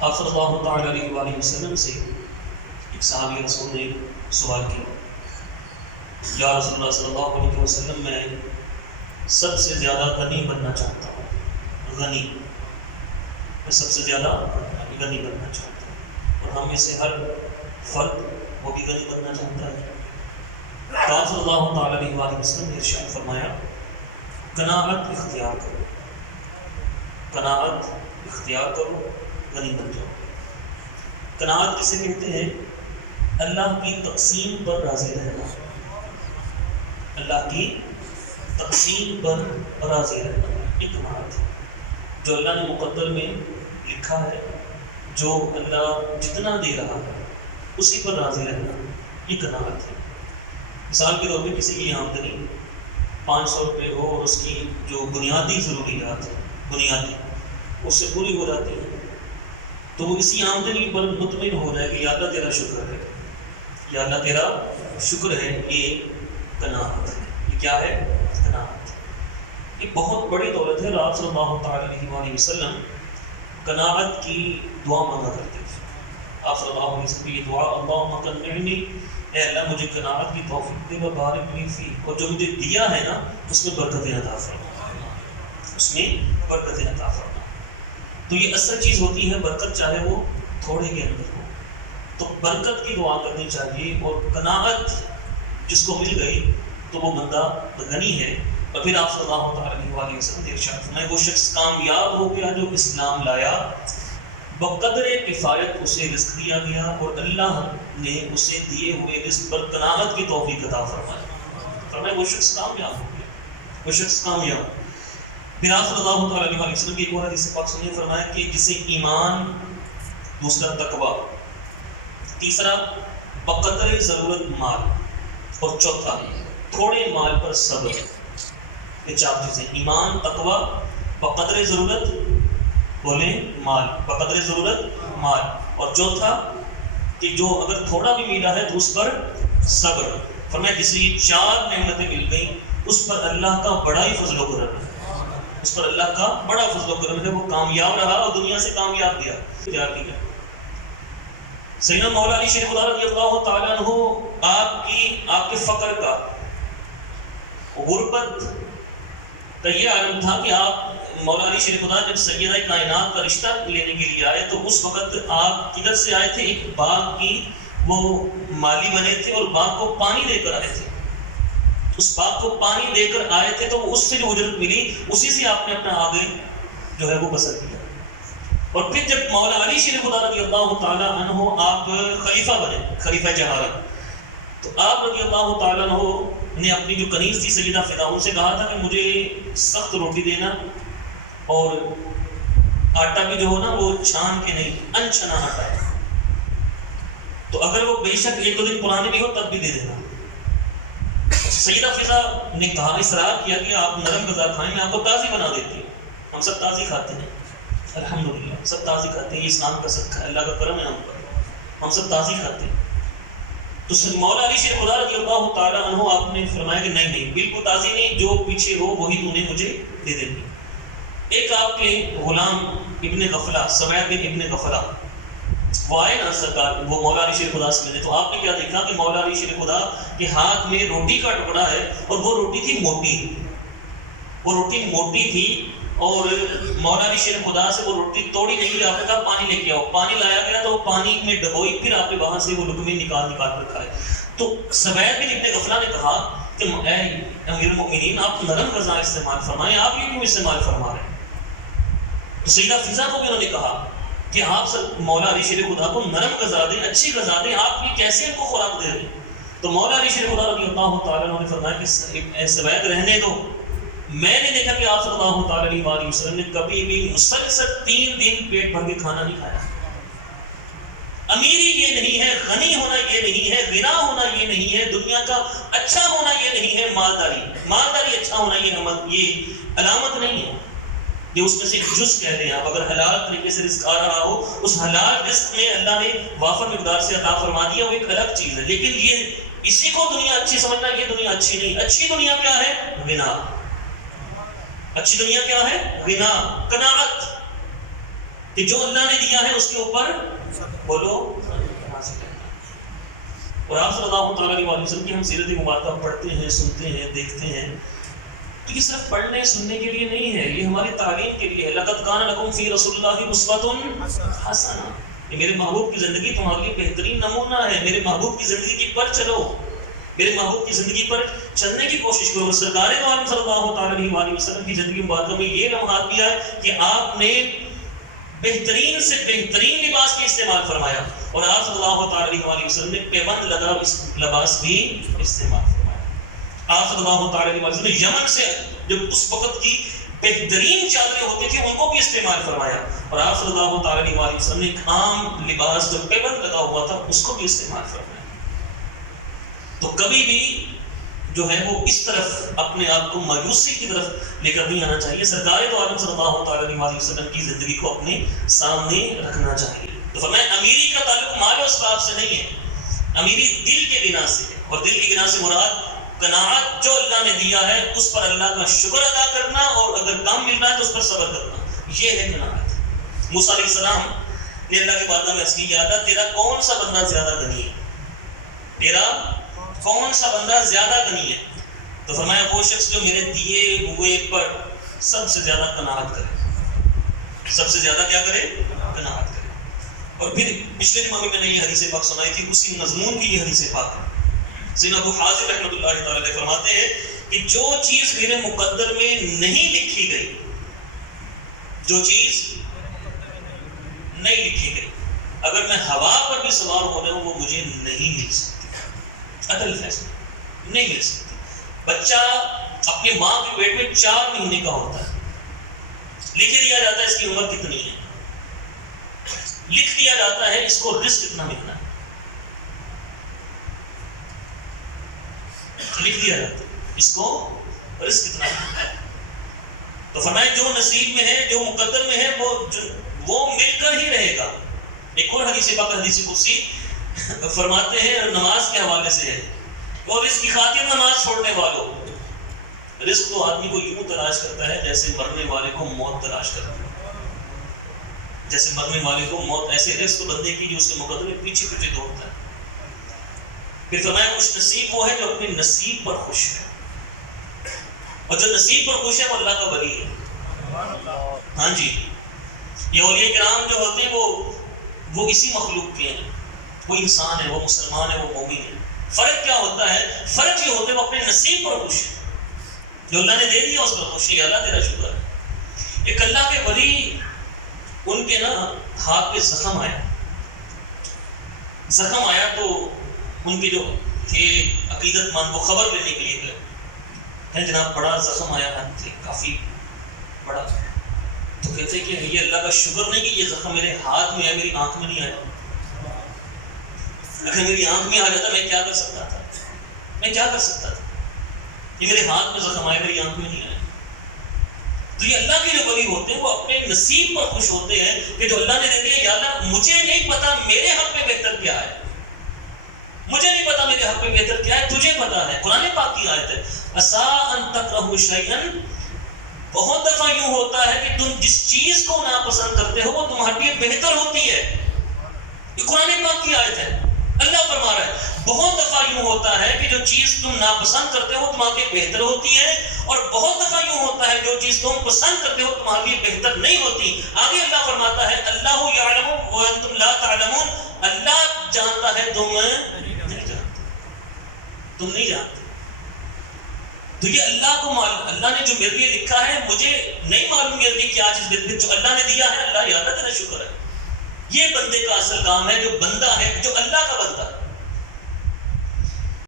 آپ صلی اللہ تعالیٰ علیہ وآلہ وسلم سے ایک صحابی رسول نے سوال کیا، یا رسول اللہ صلی اللہ علیہ وسلم، میں سب سے زیادہ غنی بننا چاہتا ہوں، غنی، میں سب سے زیادہ غنی بننا چاہتا ہوں، اور ہم میں سے ہر فرد وہ بھی غنی بننا چاہتا ہے۔ تو آپ صلی اللہ تعالیٰ علیہ وآلہ وسلم نے ارشاد فرمایا، قناعت اختیار کرو، قناعت اختیار کرو، غنی بن جاؤ۔ قناعت کسے کہتے ہیں؟ اللہ کی تقسیم پر راضی رہنا، اللہ کی تقسیم پر راضی رہنا یہ قناعت ہے۔ جو اللہ نے مقدر میں لکھا ہے، جو اللہ جتنا دے رہا ہے اسی پر راضی رہنا یہ قناعت ہے۔ مثال کے طور پہ کسی کی آمدنی 500 روپے ہو اور اس کی جو بنیادی ضروریات ہیں، بنیادی اس سے پوری ہو جاتی ہے، تو وہ اسی آمدنی پر مطمئن ہو رہا ہے کہ یا اللہ تیرا شکر ہے، یا اللہ تیرا شکر ہے۔ یہ قناعت ہے۔ یہ کیا ہے؟ قناعت۔ یہ بہت بڑی دولت ہے۔ آپ صلی اللہ تعالیٰ علیہ وآلہ وسلم قناعت کی دعا مانگا کرتے تھے۔ آپ صلی اللہ علیہ وسلم کی یہ دعا، اللہم قنعنی، اے اللہ مجھے قناعت کی توفیق دے وبارک لی فی، اور جو مجھے دیا ہے نا اس میں برکتیں عطا فرما، اس میں برکتیں عطا فرما۔ تو یہ اصل چیز ہوتی ہے برکت، چاہے وہ تھوڑے کے اندر ہو، تو برکت کی دعا کرنی چاہیے، اور قناعت جس کو مل گئی تو وہ بندہ غنی ہے۔ اور پھر آپ صلی اللہ تعالیٰ علیہ وآلہ وسلم نے ارشاد فرمایا، وہ شخص کامیاب ہو گیا جو اسلام لایا، بقدر کفایت اسے رزق دیا گیا، اور اللہ نے اسے دیے ہوئے رزق پر قناعت کی توفیق عطا فرمایا۔ وہ شخص کامیاب ہو گیا، وہ شخص کامیاب۔ پھر آپ صلی اللہ تعالیٰ علیہ وسلم کی ایک اور حدیث پاک سنیے، فرمایا کہ جسے ایمان، دوسرا تقویٰ، تیسرا بقدر ضرورت مال، اور چوتھا تھوڑے مال پر صبر، یہ چار چیزیں، ایمان، تقویٰ، بقدر ضرورت، بولیں مال، بقدر ضرورت مال، اور چوتھا کہ جو اگر تھوڑا بھی ملا ہے تو اس پر صبر۔ فرمایا جسے یہ چار نعمتیں مل گئیں اس پر اللہ کا بڑا ہی فضل و کرم ہے، اس پر اللہ کا بڑا فضل و کرم ہے، وہ کامیاب رہا اور دنیا سے کامیاب گیا۔ سیدنا مولا علی شریف خدا رضی اللہ تعالیٰ عنہ آپ کے فقر کا، غربت کا یہ عالم تھا کہ آپ مولا علی شریف خدا جب سیدہ کائنات کا رشتہ لینے کے لیے آئے تو اس وقت آپ کدھر سے آئے تھے؟ ایک باغ کی وہ مالی بنے تھے اور باغ کو پانی دے کر آئے تھے، اس باغ کو پانی دے کر آئے تھے، تو اس سے جو اجرت ملی اسی سے آپ نے اپنا آگے جو ہے وہ بسر کیا۔ اور پھر جب مولا علی شریف خدا رضی اللہ تعالیٰ عنہ آپ خلیفہ بنے، خلیفہ جہارت، تو آپ رضی اللہ تعالیٰ عنہ نے اپنی جو کنیز تھی سیدہ فداؤں سے کہا تھا کہ مجھے سخت روٹی دینا، اور آٹا بھی جو ہو نا وہ چھان کے نہیں، انچنا آٹا ہے، تو اگر وہ بے شک ایک دو دن پرانے بھی ہو تب بھی دے دینا۔ سیدہ فضا نے کہا، اصرار کیا کہ آپ نرم غذا کھائیں، میں آپ کو تازی بنا دیتی ہوں۔ ہم سب تازی کھاتے ہیں، الحمدللہ سب تازی کھاتے ہیں، یہ اسلام کا صدقہ ہے، اللہ کا کرم ہے ہم پر، ہم سب تازی کھاتے ہیں۔ تو مولا علی شریف خدا رضی اللہ تعالیٰ عنہ آپ نے فرمایا کہ نہیں بالکل تازی نہیں، جو پیچھے ہو وہی تو نے مجھے دے دینی۔ ایک آپ کے غلام ابن غفلہ، سوید بن ابن غفلہ، وہ آئے نا سرکار، وہ مولا علی شریف خدا سے ملے، تو آپ نے کیا دیکھا کہ مولا علی شریف خدا کے ہاتھ میں روٹی کا ٹکڑا ہے، اور وہ روٹی تھی موٹی، وہ روٹی موٹی تھی، اور مولا علی شریف خدا سے وہ روٹی توڑی نہیں ہوئی، آپ نے کہا پانی لے کے آؤ، پانی لایا گیا تو وہ پانی میں ڈبوئی، پھر آپ نے وہاں سے وہ لقمے نکال کر کھائے۔ تو سوید بن ابن غفلہ نے کہا کہ اے امیر المؤمنین، آپ نرم غذا استعمال فرمائیں، آپ یہ کیوں استعمال فرما رہے ہیں؟ تو سیدہ فضا کو بھی انہوں نے کہا کہ آپ مولا علی شریف خدا کو نرم غذا دیں، اچھی غذا دیں، آپ یہ کیسے ان کو خوراک دے رہے ہیں؟ تو مولا علی شریف خدا رضی اللہ تعالیٰ عنہ نے فرمایا کہ اے سوید رہنے دو، میں نے دیکھا کہ آپ صلی اللہ تعالیٰ علیہ وسلم نے کبھی بھی مسلسل 3 دن پیٹ بھر کے کھانا نہیں کھایا۔ امیری یہ نہیں ہے، غنی ہونا یہ نہیں ہے، غنا ہونا یہ نہیں ہے، دنیا کا اچھا ہونا یہ نہیں ہے، مالداری اچھا ہونا یہ علامت نہیں ہے، یہ اس میں سے ایک جز کہتے ہیں۔ آپ اگر حلال طریقے سے رزق آ رہا ہو، اس حلال رزق میں اللہ نے وافر مقدار سے عطا فرما دیا، وہ ایک الگ چیز ہے، لیکن یہ اسی کو دنیا اچھی سمجھنا، یہ دنیا اچھی نہیں۔ اچھی دنیا کیا ہے؟ غنا۔ اچھی دنیا کیا ہے؟ غنا، قناعت۔ کہ جو اللہ نے دیا ہے اس کے اوپر بولو اور آپ صلی اللہ تعالیٰ علیہ وسلم کی ہم سیرت مبارکہ پڑھتے ہیں، سنتے ہیں، دیکھتے ہیں تو یہ صرف پڑھنے سننے کے لیے نہیں ہے، یہ ہماری تعلیم کے لیے ہے۔ لقد کان لکم فی رسول اللہ اسوۃ حسنہ، یہ میرے محبوب کی زندگی تمہارے لیے بہترین نمونہ ہے۔ میرے محبوب کی زندگی پر چلو، میرے محبوب کی زندگی پر چلنے کی کوشش کرو۔ سرکار دو عالم صلی اللہ تعالیٰ علیہ وسلم کی زندگی مبارکہ میں یہ لمحات دیا ہے کہ آپ نے بہترین سے بہترین لباس کا استعمال فرمایا، اور آپ صلی اللہ تعالیٰ علیہ وسلم نے پیوند لگا لباس بھی استعمال فرمایا۔ آپ صلی اللہ تعالیٰ علیہ وسلم نے یمن سے جو اس وقت کی بہترین چادریں ہوتی تھیں ان کو بھی استعمال فرمایا، اور آپ صلی اللہ تعالیٰ علیہ وسلم نے ایک عام لباس جو پیوند لگا ہوا تھا اس کو بھی استعمال فرمایا۔ تو کبھی بھی جو ہے وہ اس طرف اپنے آپ کو مایوسی کی طرف لے کر نہیں آنا چاہیے۔ سرکار دو عالم صلی اللہ تعالیٰ علیہ وسلم کی زندگی کو اپنے سامنے رکھنا چاہیے۔ تو فرمایا امیری کا تعلق مال و اسباب سے نہیں ہے، امیری دل کے بنا سے ہے، اور دل کی بنا سے مراد قناعت جو اللہ نے دیا ہے اس پر اللہ کا شکر ادا کرنا، اور اگر کم مل رہا ہے تو اس پر صبر کرنا، یہ ہے قناعت۔ موسیٰ علیہ السلام نے اللہ کے بارگاہ میں عرض کی، یا اللہ تیرا کون سا بندہ زیادہ غنی ہے، تیرا کون سا بندہ زیادہ غنی ہے؟ تو فرمایا وہ شخص جو میرے دیے ہوئے پر سب سے زیادہ قناعت کرے، سب سے زیادہ کیا کرے؟ قناعت کرے۔ اور پھر پچھلے جمعے میں نے یہ حدیث پاک سنائی تھی، اسی مضمون کی یہ حدیث پاک ہے۔ سیدنا ابو حازم رحمۃ اللہ تعالی علیہ فرماتے ہیں کہ جو چیز میرے مقدر میں نہیں لکھی گئی، جو چیز نہیں لکھی گئی، اگر میں ہوا پر بھی سوار ہو رہا ہوں وہ مجھے نہیں مل سکتی، عدل فیصلہ نہیں مل سکتی۔ بچہ اپنی ماں کے پیٹ میں 4 مہینے کا ہوتا ہے، لکھ دیا جاتا ہے اس کی عمر کتنی ہے، لکھ دیا جاتا ہے اس کو رزق کتنا ملنا ہے، لکھ دیا جاتا ہے اس کو رزق کتنا ملنا ہے۔ تو فرمایا جو نصیب میں ہے، جو مقدر میں ہے وہ مل کر ہی رہے گا۔ ایک اور حدیث پاک حدیث قدسی فرماتے ہیں نماز کے حوالے سے ہے، اور اس کی خاطر نماز چھوڑنے والوں، رزق تو آدمی کو یوں تلاش کرتا ہے جیسے مرنے والے کو موت تلاش کرتا ہے، جیسے مرنے والے کو موت، ایسے رزق بندے کی جو اس کے مقدمے پیچھے پیچھے دوڑتا ہے۔ پھر فرمایا خوش نصیب وہ ہے جو اپنے نصیب پر خوش ہے، اور جو نصیب پر خوش ہے وہ اللہ کا ولی ہے۔ ہاں جی، یہ اولیاء کرام جو ہوتے ہیں وہ اسی مخلوق کے ہیں، وہ انسان ہے، وہ مسلمان ہے، وہ مومن ہے۔ فرق کیا ہوتا ہے؟ فرق یہ ہوتا ہے وہ اپنے نصیب پر خوش ہے، جو اللہ نے دے دیا اس پر خوش ہے، اللہ تیرا شکر ہے۔ ایک اللہ کے ولی، ان کے نا ہاتھ پہ زخم آیا تو ان کے جو تھے عقیدت مند وہ خبر لینے کے لیے گئے، جناب بڑا زخم آیا ہے، کافی بڑا۔ تو کہتے ہیں کہ یہ اللہ کا شکر نہیں کہ یہ زخم میرے ہاتھ میں ہے، میری آنکھ میں نہیں آیا، اگر میری آنکھ میں آ جاتا میں کیا کر سکتا تھا، میں کیا کر سکتا تھا، یہ میرے ہاتھ میں زخم آیا، میری آنکھ میں نہیں آیا۔ تو یہ اللہ کے جو ولی ہوتے ہیں وہ اپنے نصیب پر خوش ہوتے ہیں کہ جو اللہ نے دے دیا، یا اللہ مجھے نہیں پتا میرے حق میں بہتر کیا ہے، مجھے نہیں پتا میرے حق میں بہتر کیا ہے، تجھے پتا ہے۔ قرآن پاک کی آیت ہے، عسیٰ ان تکرہوا شیئا، بہت دفعہ یوں ہوتا ہے کہ تم جس چیز کو ناپسند کرتے ہو وہ تمہارے لیے بہتر ہوتی ہے۔ یہ قرآن پاک کی آیت ہے، اللہ فرما رہا ہے بہت دفعہ یوں ہوتا ہے کہ جو چیز تم ناپسند کرتے ہو تمہارے لیے بہتر ہوتی ہے، اور بہت دفعہ یوں ہوتا ہے جو چیز تم پسند کرتے ہو تمہارے لیے بہتر نہیں ہوتی۔ آگے اللہ فرماتا ہے اللہ یعلم وانتم لا تعلمون، اللہ جانتا ہے تم نہیں جانتے، تم نہیں جانتے۔ تو یہ اللہ کو معلوم، اللہ نے جو میرے لیے لکھا ہے مجھے نہیں معلوم میرے لیے کیا چیز بہتر، جو اللہ نے دیا ہے اللہ یاد ہے، تیرا شکر ہے۔ یہ بندے کا اصل کام ہے، جو بندہ ہے، جو اللہ کا بندہ ہے،